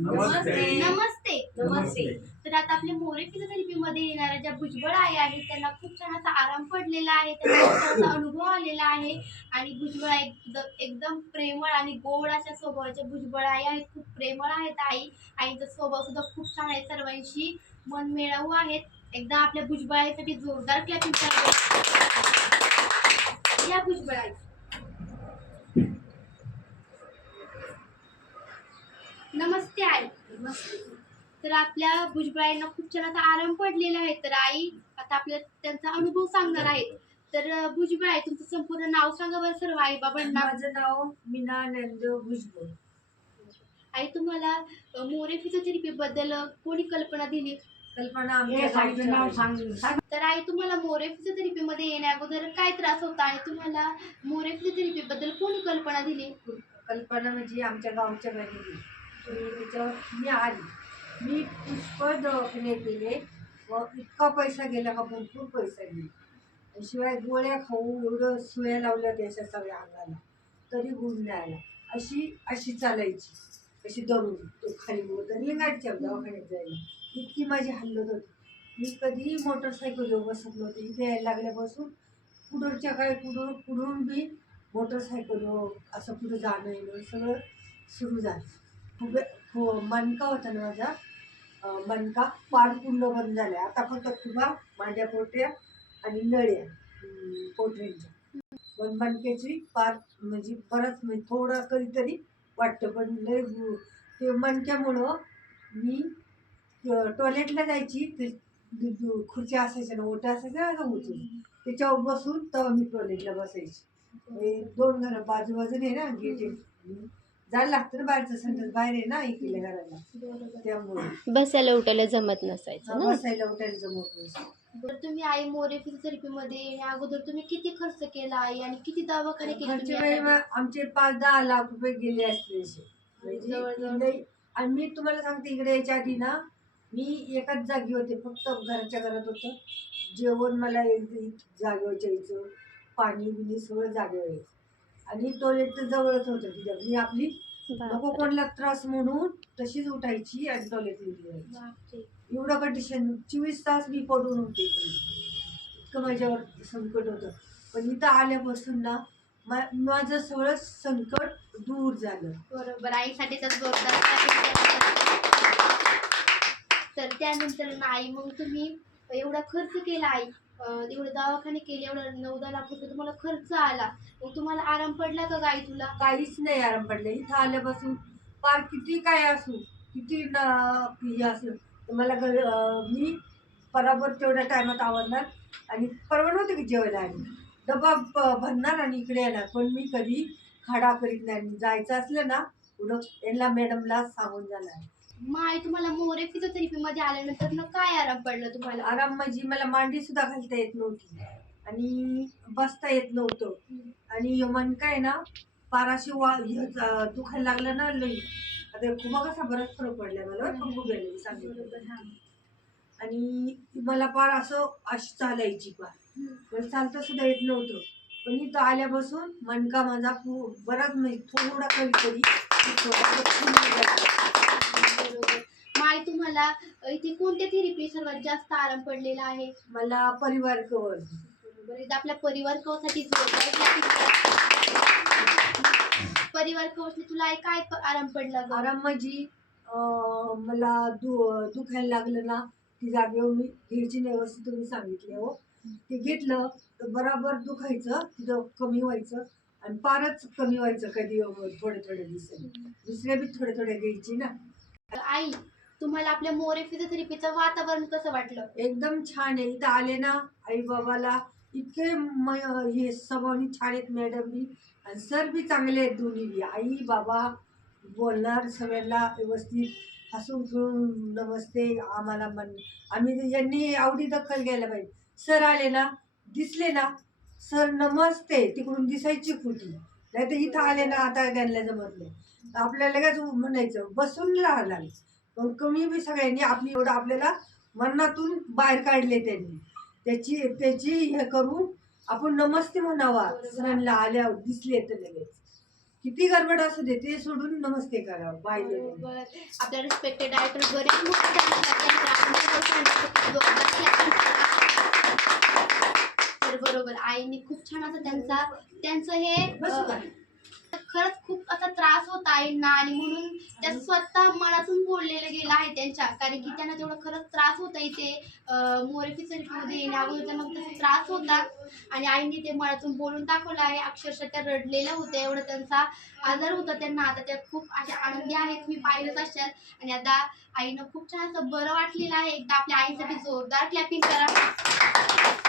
नमस्ते. नमस्ते. नमस्ते. तर आता आपल्या मोरे फिजिओथेरपी मध्ये येणाऱ्या ज्या भुजबळ आई आहेत त्यांना खूप छान असा आराम पडलेला आहे त्यांना अनुभव आलेला आहे. आणि भुजबळ एकदम एकदम प्रेमळ आणि गोड अशा स्वभावाच्या भुजबळ आई आहेत. खूप प्रेमळ आहेत आई. आईचा स्वभाव सुद्धा खूप छान आहे. सर्वांशी मन मिळावू आहेत. एकदा आपल्या भुजबळ आईसाठी जोरदार क्लॅपिंग या भुजबळ आई नमस्ते आई. तर आपल्या भुजबळाईंना खूप छान असा आराम पडलेला आहे. तर आई आता आपल्याला त्यांचा अनुभव सांगणार आहेत. तर भुजबळ आहे तुमचं संपूर्ण नाव सांगा बरं सर्व आई बाबांना माझं नाव मीना नंदू भुजबळ. आई तुम्हाला मोरे फिजिओथेरपी बद्दल कोणी कल्पना दिली? कल्पना आमच्या गावचं नाव सांग तर आई तुम्हाला मोरे फिजिओथेरपी मध्ये येण्या अगोदर काय त्रास होता आणि तुम्हाला मोरे फिजिओथेरपी बद्दल कोणी कल्पना दिली? कल्पना म्हणजे आमच्या गावच्या घरी त्याच्यावर मी आली. मी पुष्कळ दवाखाने केले व इतका पैसा गेला का भरपूर पैसा गेला. शिवाय गोळ्या खाऊ एवढं सुया लावल्या त्याच्या सगळ्या अंगाला. तरी गुण नाही आला अशी अशी चालायची. अशी दरून तो खाली तर लिंगायच्या दवाखान्यात जायला. इतकी माझी हल्लत होती. मी कधीही मोटरसायकलवर बसत नव्हते. इथे यायला लागल्यापासून पुढच्या काय पुढं पुढून बी मोटरसायकलवर असं पुढं जाणं येणं सगळं सुरू झालं. खूप फु हो, मणका होता ना माझा. मणका पाड बंद झाल्या आता फक्त खुबा माझ्या पोट्या आणि नळ्या पोटऱ्यांच्या पण मणक्याची पार म्हणजे परत म्हणजे थोडं कधीतरी वाटतं पण लय ते मणक्यामुळं मी टॉयलेटला जायची ते खुर्च्या असायच्या ना ओट्या असायच्या ना उचलून त्याच्यावर बसून तेव्हा मी टॉयलेटला बसायची. दोन घरं बाजूबाजूने आहे ना गेट जायला लागतं ना बाहेरचं संडास बाहेर आहे ना घराला. त्यामुळे. बसायला उठायला जमत नसायचं ना? बसायला उठायला जमत नाही बरं तुम्ही आई मोरे फिजिओथेरपी मध्ये येण्या अगोदर तुम्ही किती खर्च केला आई आणि किती दवाखाने केले तुम्ही? मग आमचे पाच दहा लाख रुपये गेले असते असे. म्हणजे जवळजवळ. लई- आणि मी तुम्हाला सांगते इकडे यायच्या आधी ना मी एकाच जागी होते फक्त घराच्या घरात होतं. जेवण मला एक एक जागेवर यायचं पाणी बिणी सगळं जागेवर यायचं. आणि टॉयलेट तर जवळच होतं तिच्या मी आपली नको. कोणाला त्रास म्हणून तशीच उठायची आणि टॉयलेट जायची. एवढं कंडिशन चोवीस तास मी पडून होते. इतकं माझ्यावर संकट होतं. पण इथं आल्यापासून ना माझं सगळं संकट दूर झालं. बरोबर. आईसाठी तर त्यानंतर आई मग तुम्ही एवढा खर्च केला आई? एवढे दवाखाने केले एवढं नऊ दहा लाख रुपये तुम्हाला खर्च आला. मग तुम्हाला आराम पडला का गाई तुला? काहीच नाही आराम पडले. इथं आल्यापासून पार किती काय असू किती न- हे असू. तर मला घर मी बराबर तेवढ्या टायमात आवडणार आणि परवा होते की जेवायला आणि डबा ब- भरणार आणि इकडे येणार. पण मी कधी खाडा करीत नाही. आणि जायचं असलं ना पुढं यांना मॅडमला सांगून जाणार. आई तुम्हाला मोरे फिजिओथेरपी मध्ये आल्यानंतर ना काय आराम पडलं तुम्हाला? आराम म्हणजे मला मांडी सुद्धा घालता येत नव्हती. आणि बसता येत नव्हतं. आणि मणका आहे ना पाराशी वा दुखायला लागलं ना लई. आता खूप कसा बराच फरक पडलाय मला. खूप सांगितलं हा. आणि मला पार असं अशी चालायची पार मला चालता सुद्धा येत नव्हतं. पण इथं आल्यापासून मणका माझा बराच म्हणजे थोडा कधीतरी थोडासा आई तुम्हाला इथे कोणत्या थेरपी सर्वात जास्त आराम पडलेला आहे? मला परिवार कवर बरोबर एकदा आपल्या परिवार कवसाठी. परिवार कवचने तुला काय प- आराम पडला ग? आराम म्हणजे अं, मला दु दुखायला लागलं ना ती जागेवर मी घ्यायची नाही व्यवस्थित तुम्ही सांगितले हो. ते घेतलं तर बराबर दुखायचं तिथं कमी व्हायचं. आणि फारच कमी व्हायचं कधी थोडे थोडे दिवसांनी. दुसऱ्या बी थोडे थोडे घ्यायची ना. आई तुम्हाला आपल्या मोरे फिजिओथेरपीचं वातावरण कसं वाटलं? एकदम छान आहे. इथं आले ना आई बाबाला इतके म हे स्वभावनी छान आहेत मॅडम बी. आणि सर बी चांगले आहेत दोन्ही बी. आई बाबा बोलणार सगळ्यांना व्यवस्थित. हसून खेळून नमस्ते आम्हाला मन आम्ही यांनी आवडी दखल घ्यायला पाहिजे. सर आले ना दिसले ना सर नमस्ते तिकडून दिसायची खुटी. नाही तर इथं आले ना आता त्यांना जमत नाही आपल्याला लगेच म्हणायचं बसून राहिला पण कमी बी सगळ्यांनी आपली एवढं आपल्याला मनातून बाहेर काढले त्यांनी. त्याची त्याची हे करून आपण नमस्ते म्हणावा. सरांना आल्यावर दिसले तर लगेच. किती गडबड असू दे ते सोडून नमस्ते करा बायले बरोबर. आपल्या रिस्पेक्टेड डायरेक्टर बरेच तर बरोबर. आईने खूप छान असं त्यांचा त्यांचं हे? खरंच खूप असा त्रास होता आईंना आणि म्हणून त्या स्वतः मनातून बोललेलं गेलं आहे त्यांच्या. कारण की त्यांना तेवढा खरंच त्रास होता इथे मोरेफी मध्ये येण्याअगोदर त्यांना तसा त्रास होता. आणि आईने ते मनातून बोलून दाखवलं आहे. अक्षरशः त्या रडलेल्या होत्या. एवढा त्यांचा आजार होता त्यांना. आता त्या खूप अशा आनंदी आहेत. मी पाहिलंच असाल. आणि आता आईनं खूप छान असं बरं वाटलेलं आहे. एकदा आपल्या आईसाठी जोरदार क्लॅपिंग करा.